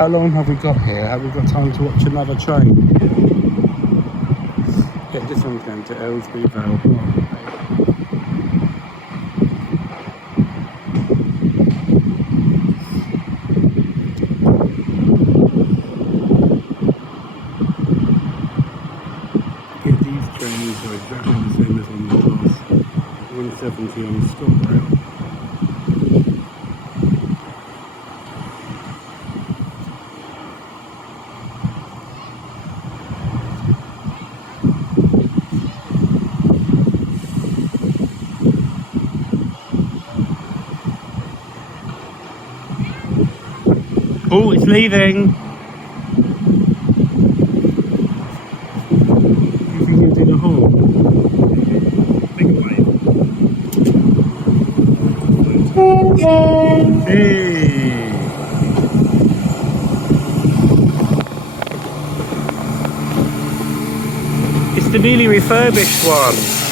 How long have we got here? Have we got time to watch another train? Yeah, this one's going to Aylesbury, Vale. Yeah, these trains are exactly the same as on the class 170 on the stop rail. Oh, it's leaving. You think we'll do the whole? Make a wave. Hey! It's the newly refurbished one.